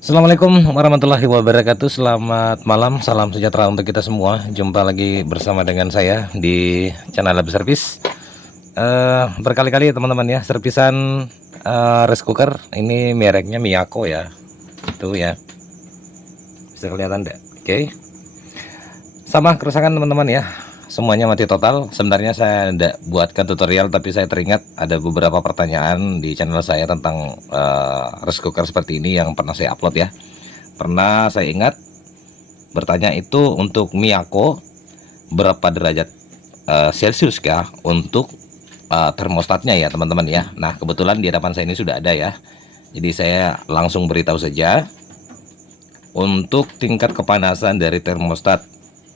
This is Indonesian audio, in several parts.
Assalamualaikum warahmatullahi wabarakatuh. Selamat malam, salam sejahtera untuk kita semua. Jumpa lagi bersama dengan saya di channel Lab Service. Berkali-kali teman-teman ya, servisan rice cooker ini mereknya Miyako ya. Itu ya. Bisa kelihatan deh. Oke. Sama kerusakan teman-teman ya. Semuanya mati total. Sebenarnya saya tidak buatkan tutorial, tapi saya teringat ada beberapa pertanyaan di channel saya tentang rice cooker seperti ini yang pernah saya upload ya. Pernah saya ingat bertanya itu untuk Miyako berapa derajat Celcius kah untuk termostatnya ya teman-teman ya. Nah kebetulan di hadapan saya ini sudah ada ya. Jadi saya langsung beritahu saja untuk tingkat kepanasan dari termostat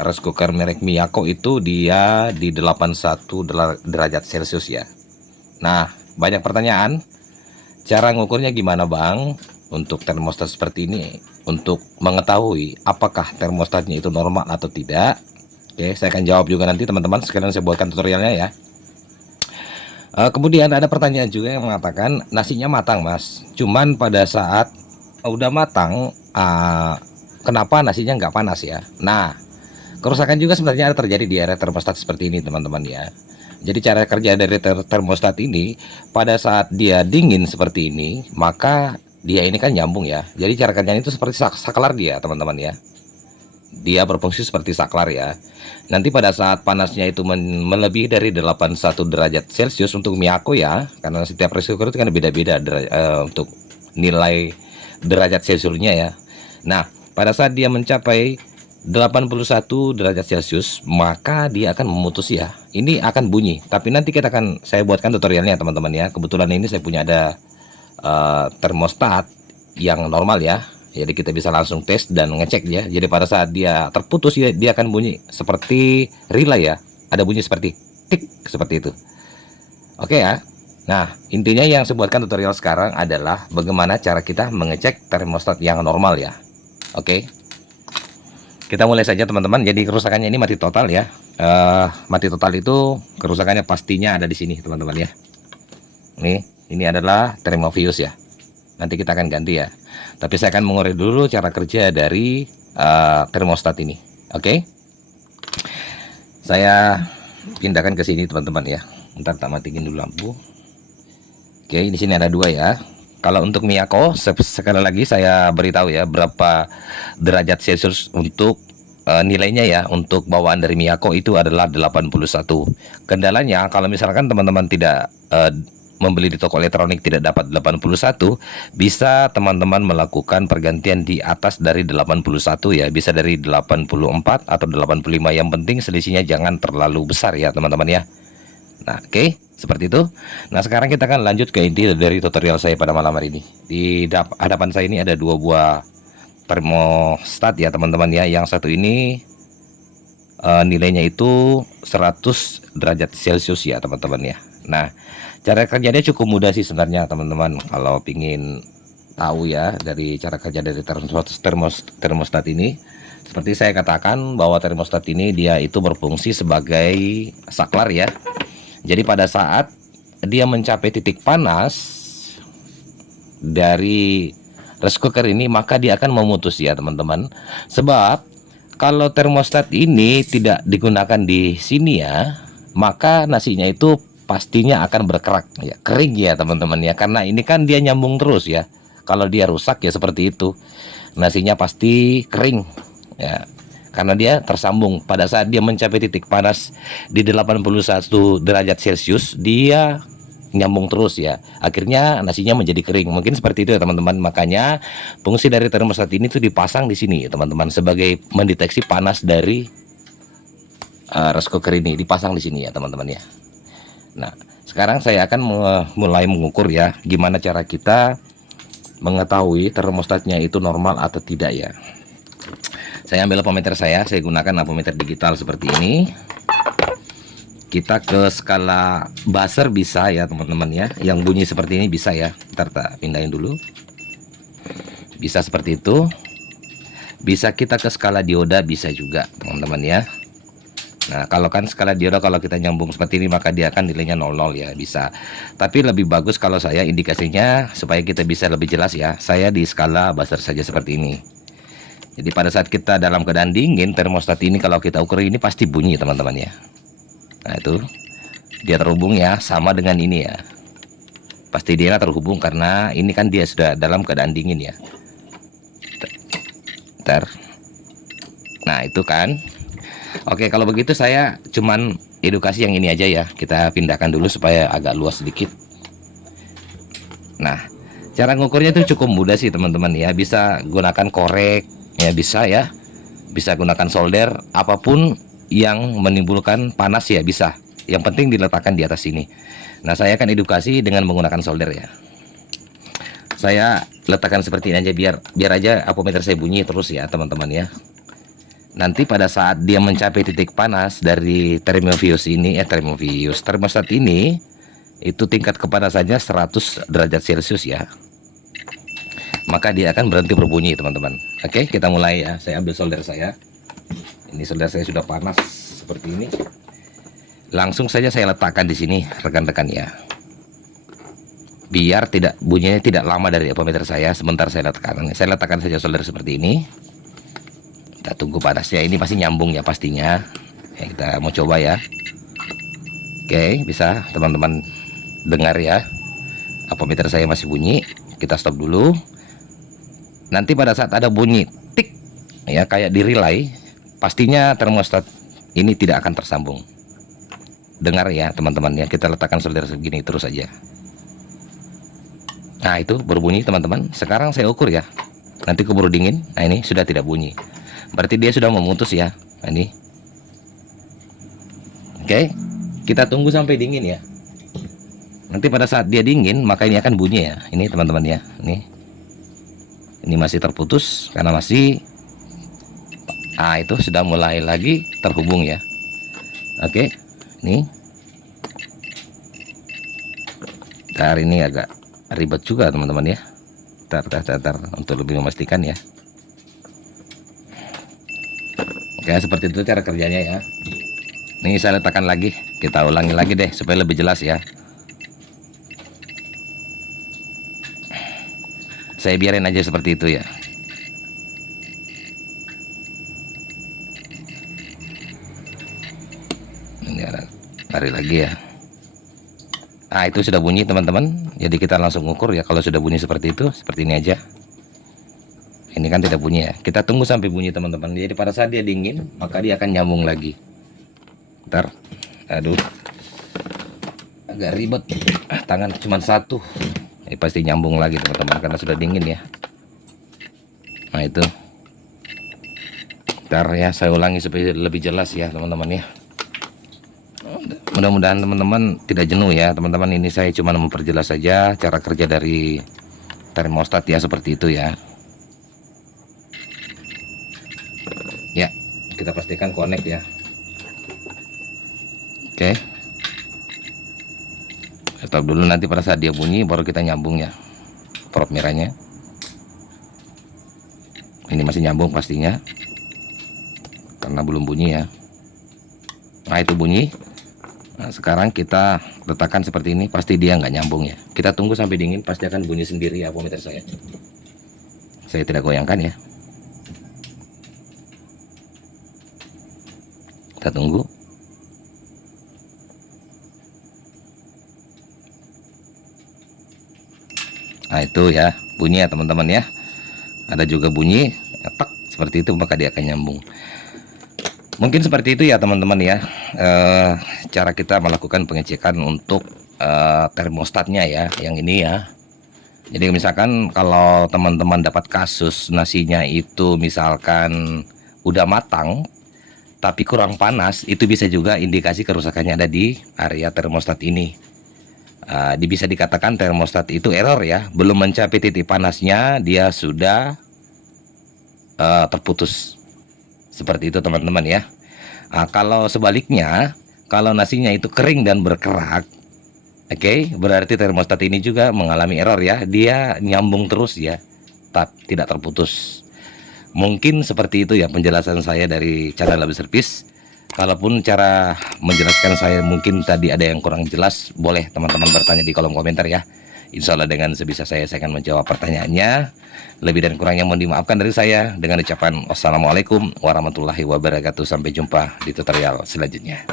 rice cooker merek Miyako itu dia di 81 derajat Celcius ya. Nah banyak pertanyaan, cara ngukurnya gimana bang untuk termostat seperti ini, untuk mengetahui apakah termostatnya itu normal atau tidak. Oke, saya akan jawab juga nanti teman-teman, sekalian saya buatkan tutorialnya ya. Kemudian ada pertanyaan juga yang mengatakan nasinya matang mas, cuman pada saat udah matang kenapa nasinya nggak panas ya. Nah kerusakan juga sebenarnya ada terjadi di area termostat seperti ini teman-teman ya. Jadi cara kerja dari termostat ini pada saat dia dingin seperti ini, maka dia ini kan nyambung ya. Jadi cara kerjanya itu seperti saklar dia teman-teman ya. Dia berfungsi seperti saklar ya. Nanti pada saat panasnya itu melebihi dari 81 derajat Celcius untuk Miyako ya, karena setiap rice cooker itu kan beda-beda untuk nilai derajat Celciusnya ya. Nah pada saat dia mencapai 81 derajat Celcius maka dia akan memutus ya. Ini akan bunyi, tapi nanti saya buatkan tutorialnya teman-teman ya. Kebetulan ini saya punya ada termostat yang normal ya. Jadi kita bisa langsung tes dan ngecek ya. Jadi pada saat dia terputus ya, dia akan bunyi seperti relay ya. Ada bunyi seperti tik seperti itu. Oke ya. Nah, intinya yang saya buatkan tutorial sekarang adalah bagaimana cara kita mengecek termostat yang normal ya. Oke. Kita mulai saja teman-teman. Jadi kerusakannya ini mati total ya. Mati total itu kerusakannya pastinya ada di sini teman-teman ya. Ini adalah termofius ya. Nanti kita akan ganti ya. Tapi saya akan mengurai dulu cara kerja dari termostat ini. Oke. Saya pindahkan ke sini teman-teman ya. Ntar tak matiin dulu lampu. Oke, di sini ada dua ya. Kalau untuk Miyako, sekali lagi saya beritahu ya berapa derajat Celcius untuk nilainya ya. Untuk bawaan dari Miyako itu adalah 81. Kendalanya kalau misalkan teman-teman tidak membeli di toko elektronik tidak dapat 81, bisa teman-teman melakukan pergantian di atas dari 81 ya. Bisa dari 84 atau 85. Yang penting selisihnya jangan terlalu besar ya teman-teman ya. Nah, oke, seperti itu. Nah, sekarang kita akan lanjut ke inti dari tutorial saya pada malam hari ini. Di hadapan saya ini ada dua buah termostat ya, teman-teman ya. Yang satu ini nilainya itu 100 derajat Celcius ya, teman-teman ya. Nah, cara kerjanya cukup mudah sih sebenarnya, teman-teman. Kalau pingin tahu ya dari cara kerja dari termostat ini, seperti saya katakan bahwa termostat ini dia itu berfungsi sebagai saklar ya. Jadi pada saat dia mencapai titik panas dari rice cooker ini, maka dia akan memutus ya teman-teman. Sebab kalau termostat ini tidak digunakan di sini ya, maka nasinya itu pastinya akan berkerak ya, kering ya teman-teman ya. Karena ini kan dia nyambung terus ya. Kalau dia rusak ya seperti itu, nasinya pasti kering ya. Karena dia tersambung pada saat dia mencapai titik panas di 81 derajat Celcius, dia nyambung terus ya. Akhirnya nasinya menjadi kering. Mungkin seperti itu ya teman-teman. Makanya fungsi dari termostat ini tuh dipasang di sini teman-teman sebagai mendeteksi panas dari rice cooker ini, dipasang di sini ya teman-teman ya. Nah, sekarang saya akan mulai mengukur ya gimana cara kita mengetahui termostatnya itu normal atau tidak ya. Saya ambil apometer saya gunakan apometer digital seperti ini. Kita ke skala buzzer bisa ya teman-teman ya. Yang bunyi seperti ini bisa ya. Ntar tak pindahin dulu. Bisa seperti itu. Bisa kita ke skala dioda bisa juga teman-teman ya. Nah, kalau kan skala dioda kalau kita nyambung seperti ini maka dia akan nilainya 00 ya, bisa. Tapi lebih bagus kalau saya indikasinya supaya kita bisa lebih jelas ya. Saya di skala buzzer saja seperti ini. Jadi pada saat kita dalam keadaan dingin, termostat ini kalau kita ukur ini pasti bunyi teman-teman ya. Nah, itu dia terhubung ya, sama dengan ini ya. Pasti dia terhubung karena ini kan dia sudah dalam keadaan dingin ya. Bentar. Nah, itu kan. Oke, kalau begitu saya cuman edukasi yang ini aja ya. Kita pindahkan dulu supaya agak luas sedikit. Nah, cara ngukurnya itu cukup mudah sih teman-teman ya. Bisa gunakan korek ya, bisa ya. Bisa gunakan solder, apapun yang menimbulkan panas ya bisa. Yang penting diletakkan di atas sini. Nah, saya akan edukasi dengan menggunakan solder ya. Saya letakkan seperti ini aja biar aja apometer saya bunyi terus ya teman-teman ya. Nanti pada saat dia mencapai titik panas dari termostat ini itu tingkat kepanasannya 100 derajat Celcius ya. Maka dia akan berhenti berbunyi teman-teman. Oke, kita mulai ya. Saya ambil solder saya. Ini solder saya sudah panas seperti ini. Langsung saja saya letakkan di sini rekan-rekan ya. Biar tidak bunyinya tidak lama dari apometer saya. Sebentar saya letakkan. Saya letakkan saja solder seperti ini. Kita tunggu panasnya, ini pasti nyambung ya pastinya ya, kita mau coba ya. Oke, bisa teman-teman dengar ya, apometer saya masih bunyi. Kita stop dulu. Nanti pada saat ada bunyi tik ya kayak di relay, pastinya termostat ini tidak akan tersambung. Dengar ya teman-teman ya, kita letakkan solder segini terus aja. Nah, itu berbunyi teman-teman. Sekarang saya ukur ya, nanti keburu dingin. Nah, ini sudah tidak bunyi, berarti dia sudah memutus ya. Nah, ini oke, kita tunggu sampai dingin ya. Nanti pada saat dia dingin maka ini akan bunyi ya. Ini teman-teman ya, ini masih terputus karena masih itu sudah mulai lagi terhubung ya. Oke, ini hari ini agak ribet juga teman-teman ya. Tar untuk lebih memastikan ya. Oke, seperti itu cara kerjanya ya. Nih saya letakkan lagi, kita ulangi lagi deh supaya lebih jelas ya. Saya biarin aja seperti itu ya. Ini tarik lagi ya. Nah, itu sudah bunyi teman-teman. Jadi kita langsung ukur ya. Kalau sudah bunyi seperti itu, seperti ini aja. Ini kan tidak bunyi ya. Kita tunggu sampai bunyi teman-teman. Jadi pada saat dia dingin, maka dia akan nyambung lagi. Ntar, aduh, agak ribet. Tangan cuma satu. Ini pasti nyambung lagi teman-teman karena sudah dingin ya. Nah, itu. Ntar ya, saya ulangi supaya lebih jelas ya teman-teman ya. Mudah-mudahan teman-teman tidak jenuh ya teman-teman. Ini saya cuma memperjelas saja cara kerja dari termostat ya, seperti itu ya. Ya, kita pastikan connect ya. Oke, stop dulu, nanti pada saat dia bunyi baru kita nyambung ya prop merahnya. Ini masih nyambung pastinya karena belum bunyi ya. Nah, itu bunyi. Nah, sekarang kita letakkan seperti ini, pasti dia nggak nyambung ya. Kita tunggu sampai dingin, pasti akan bunyi sendiri ya apometer saya. Saya tidak goyangkan ya. Kita tunggu. Nah, itu ya bunyi ya teman-teman ya. Ada juga bunyi tek seperti itu, maka dia akan nyambung. Mungkin seperti itu ya teman-teman ya, cara kita melakukan pengecekan untuk termostatnya ya, yang ini ya. Jadi misalkan kalau teman-teman dapat kasus nasinya itu misalkan udah matang tapi kurang panas, itu bisa juga indikasi kerusakannya ada di area termostat ini. Bisa dikatakan termostat itu error ya, belum mencapai titik panasnya dia sudah terputus. Seperti itu teman-teman ya. Kalau sebaliknya, kalau nasinya itu kering dan berkerak, oke, berarti termostat ini juga mengalami error ya, dia nyambung terus ya, tidak terputus. Mungkin seperti itu ya penjelasan saya dari channel Labis Service. Kalaupun cara menjelaskan saya mungkin tadi ada yang kurang jelas, boleh teman-teman bertanya di kolom komentar ya. Insya Allah dengan sebisa saya akan menjawab pertanyaannya. Lebih dan kurangnya mohon dimaafkan dari saya dengan ucapan wassalamualaikum warahmatullahi wabarakatuh. Sampai jumpa di tutorial selanjutnya.